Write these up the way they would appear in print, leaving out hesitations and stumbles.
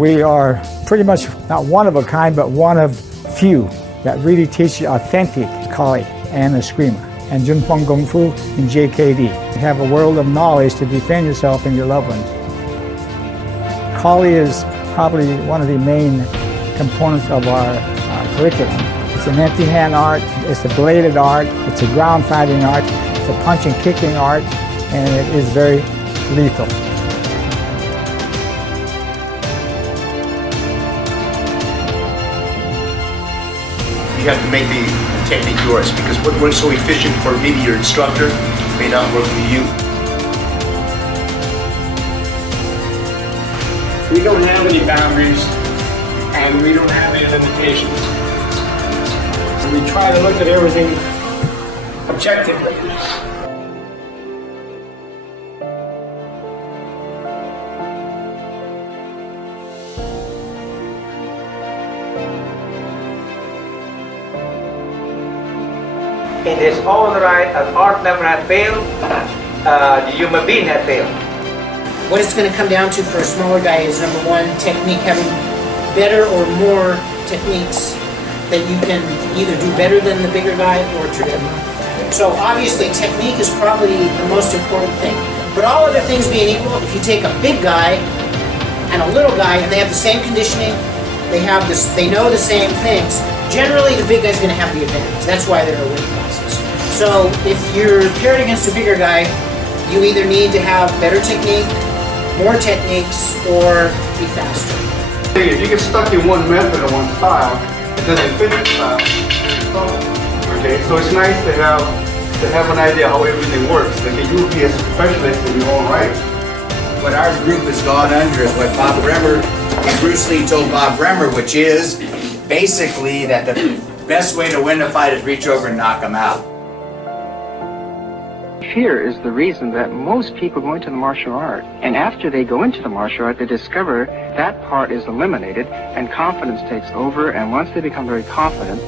We are pretty much not one of a kind, but one of few that really teach the authentic Kali and Eskrima, and Junfeng Kung Fu and JKD. You have a world of knowledge to defend yourself and your loved ones. Kali is probably one of the main components of our curriculum. It's an empty hand art, it's a bladed art, it's a ground fighting art, it's a punch and kicking art, and it is very lethal. You have to make the technique yours, because what works so efficient for maybe your instructor may not work for you. We don't have any boundaries and we don't have any limitations. So we try to look at everything objectively. In his own right, an art never had failed, the human being had failed. What it's going to come down to for a smaller guy is, number one, technique, having better or more techniques that you can either do better than the bigger guy or traditional. So obviously technique is probably the most important thing. But all other things being equal, if you take a big guy and a little guy and they have the same conditioning, they know the same things, generally the big guy's going to have the advantage. That's why there are weight classes. So if you're paired against a bigger guy, you either need to have better technique, more techniques, or be faster. If you get stuck in one method or one style, it doesn't fit the style. Okay, so it's nice to have an idea how everything works. Okay, you'll be a specialist in your own right. What our group has gone under is what Bob Bremer and Bruce Lee told Bob Bremer, which is basically that the best way to win a fight is reach over and knock them out. Fear is the reason that most people go into the martial art. And after they go into the martial art, they discover that part is eliminated and confidence takes over. And once they become very confident,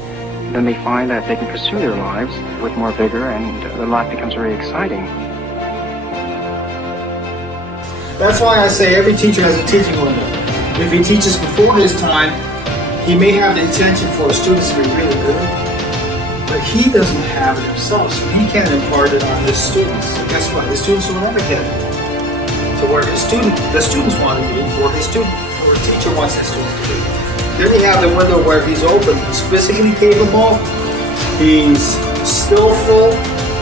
then they find that they can pursue their lives with more vigor and their life becomes very exciting. That's why I say every teacher has a teaching window. If he teaches before his time, he may have the intention for his students to be really good, but he doesn't have it himself, so he can't impart it on his students. So guess what? His students will never get it to where the students want to be, or the teacher wants his students to be. Then you have the window where he's open, he's physically capable, he's skillful,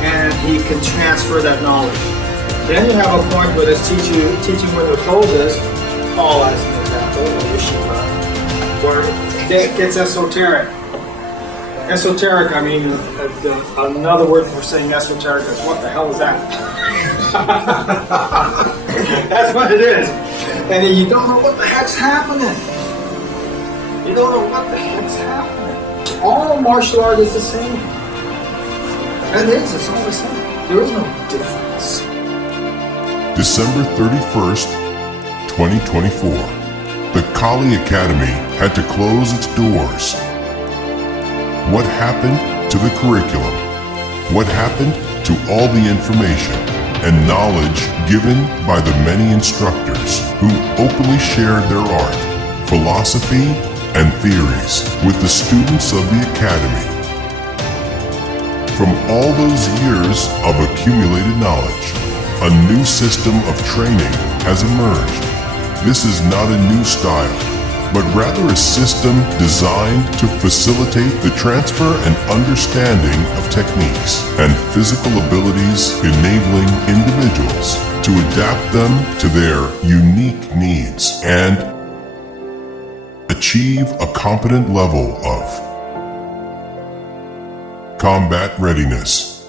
and he can transfer that knowledge. Then you have a point where this teaching window closes, all as an example, where it gets esoteric. Esoteric, I mean, another word for saying esoteric is, what the hell is that? That's what it is. And then you don't know what the heck's happening. You don't know what the heck's happening. All martial art is the same. It's all the same. There is no difference. December 31st, 2024. The Kali Academy had to close its doors. What happened to the curriculum? What happened to all the information and knowledge given by the many instructors who openly shared their art, philosophy, and theories with the students of the Academy? From all those years of accumulated knowledge, a new system of training has emerged. This is not a new style, but rather a system designed to facilitate the transfer and understanding of techniques and physical abilities, enabling individuals to adapt them to their unique needs and achieve a competent level of combat readiness.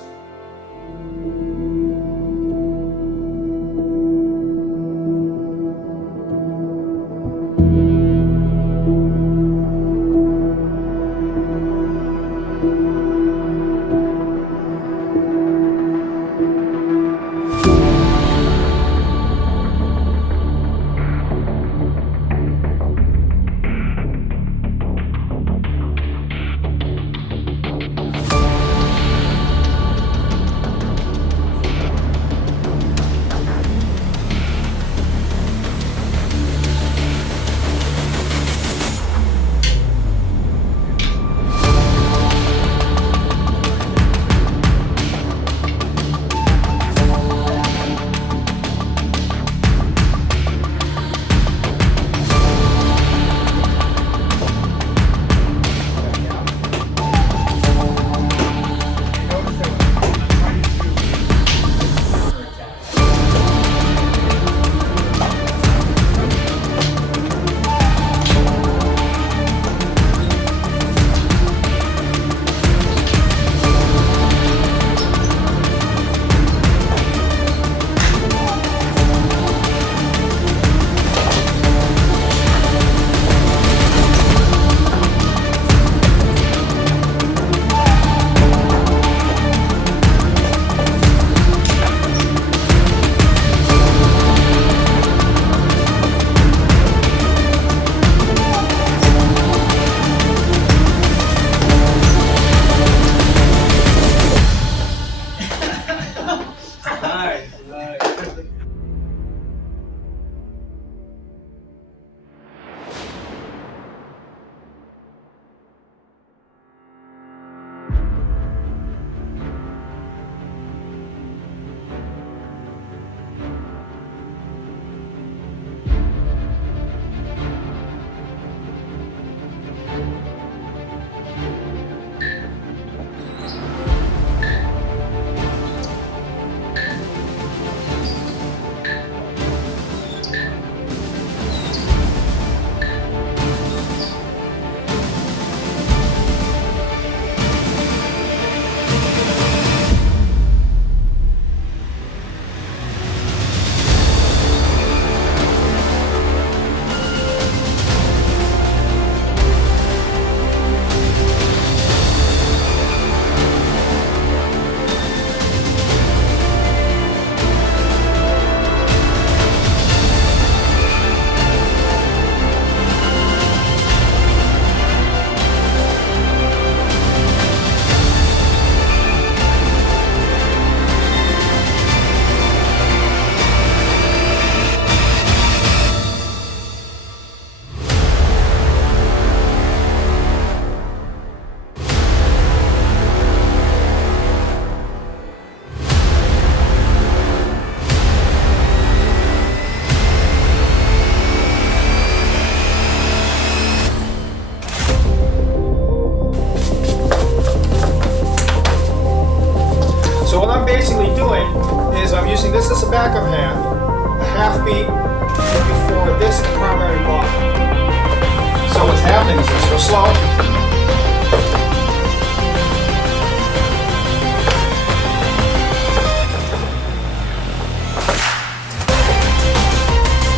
slow.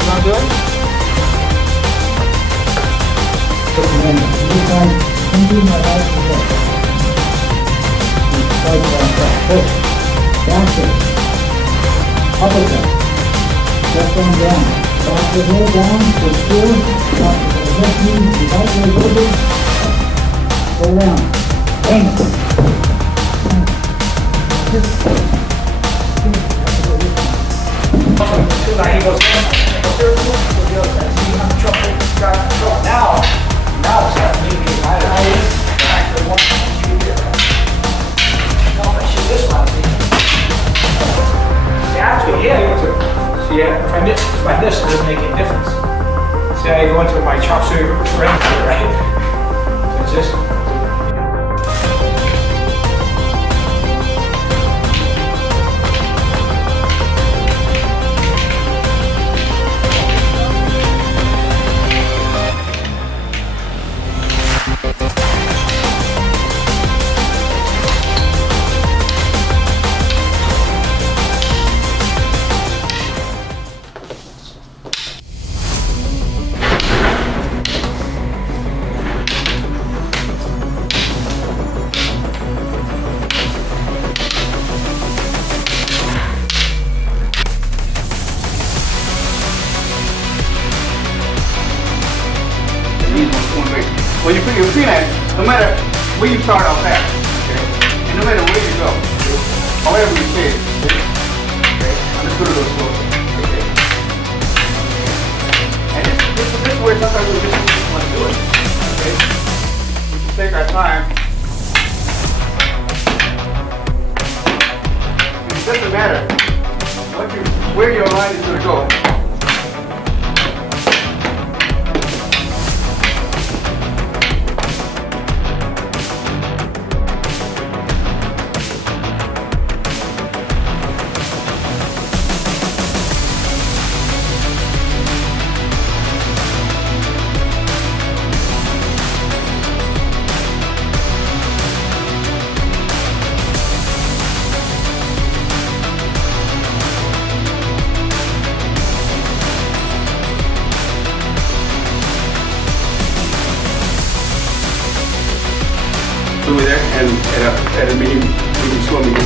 Sound good? Downstairs. Uppercut. Left arm down. Back the head down to the floor. Back to the left knee. The right leg over. Go around. Bang. By this doesn't make any difference. See how you go into my chop suey right? It's this. When you put your feet at, no matter where you start off at, okay, and no matter where you go, however you say it, okay, I'm just gonna go slow, okay. And this is where sometimes we just want to do it, okay. We just take our time. It doesn't matter where your line is gonna go. Over there and at a medium swimming.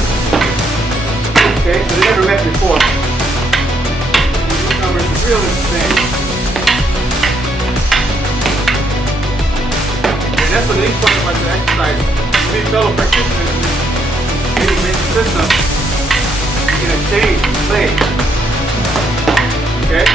Okay, so they never met before. This number is the realest thing. And that's what the neat part about the exercise. We fellow participants in this basic system. You can exchange and play. Okay?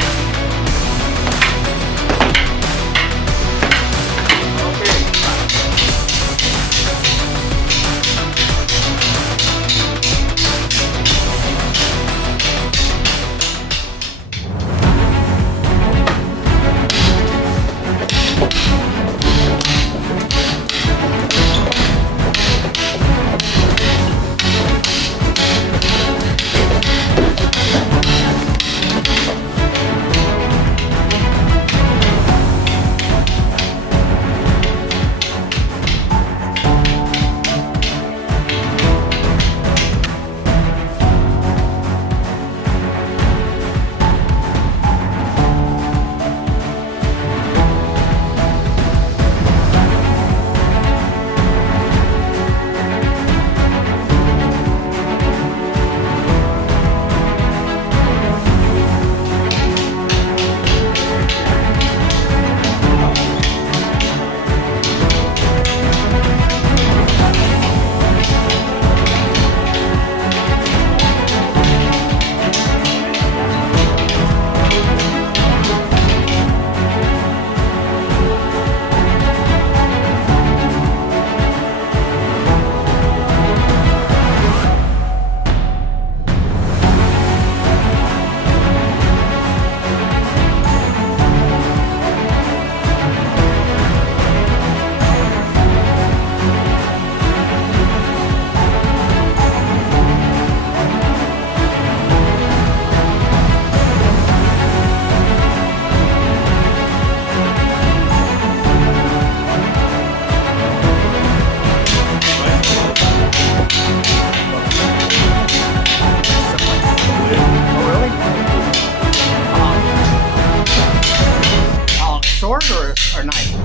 sword or a knife? A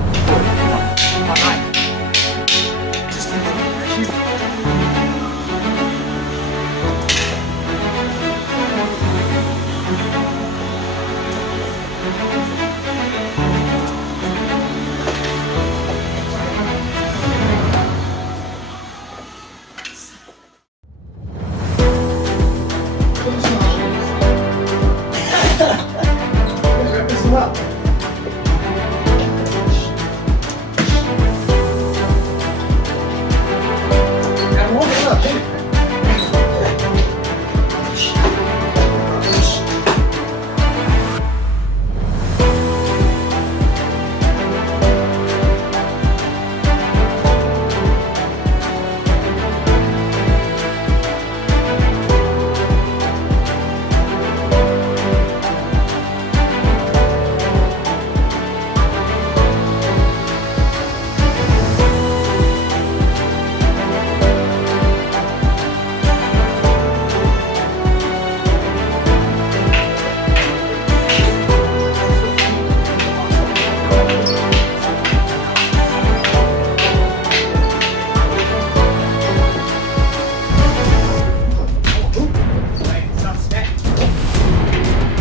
knife.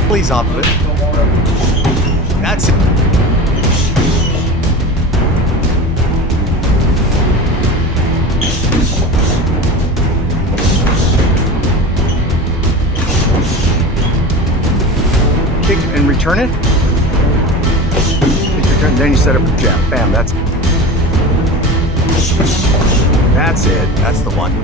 Please off of it. That's it. Kick and return it. Return, then you set up a jab. Bam, that's it. That's the one.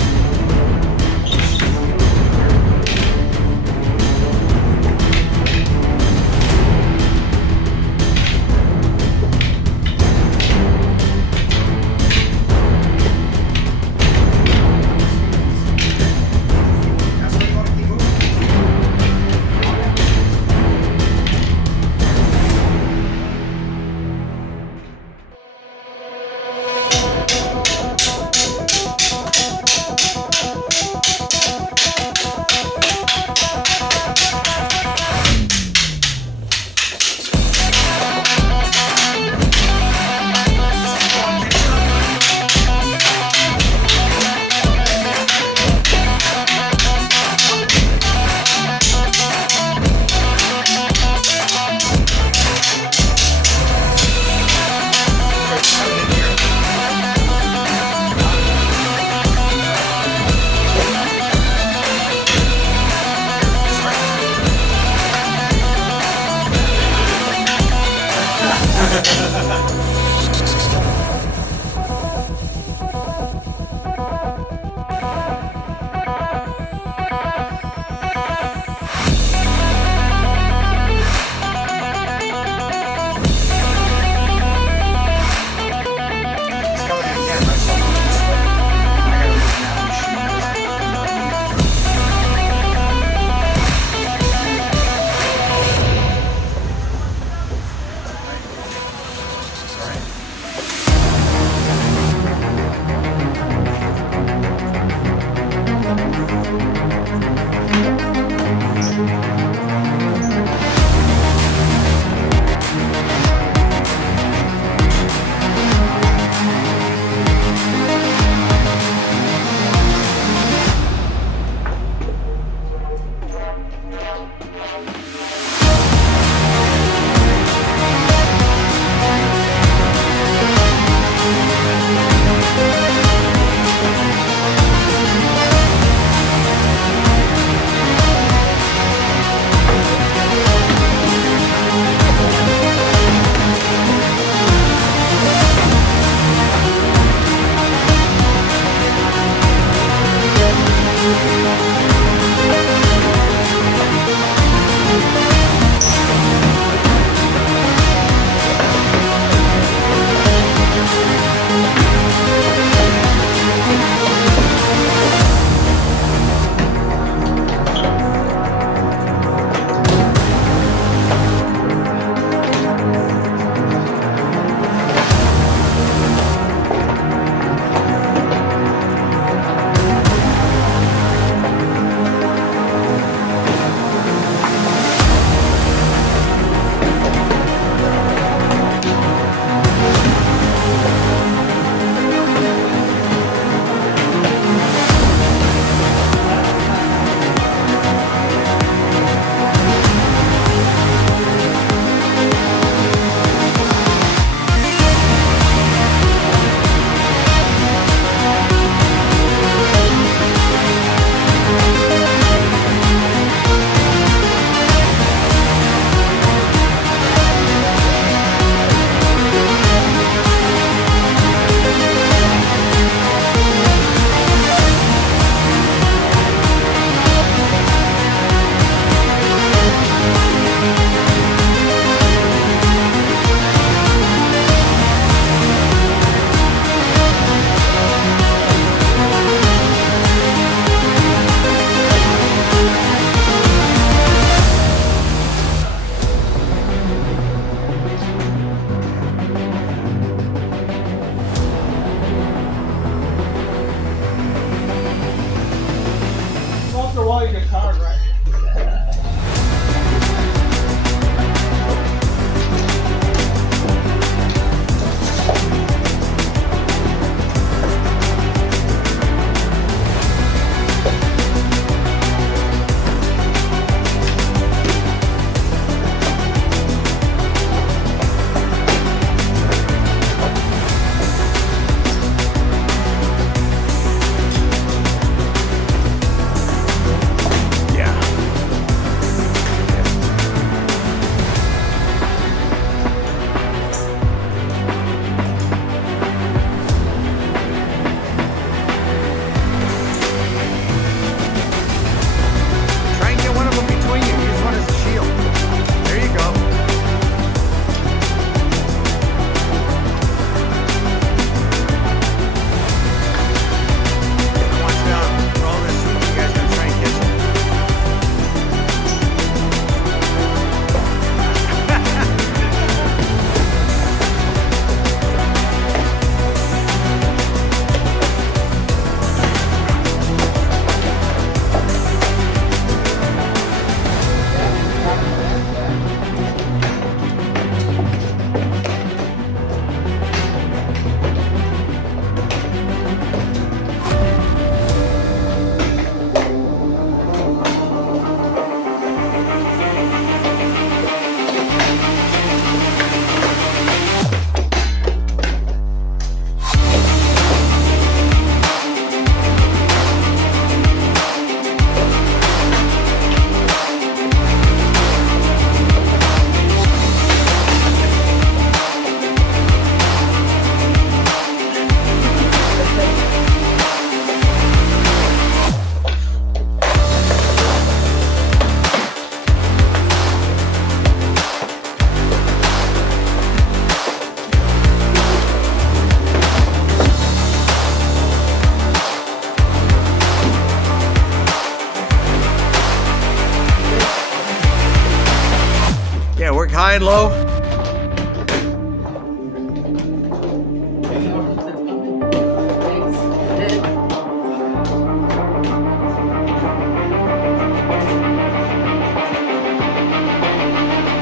high and low?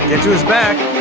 Get to his back.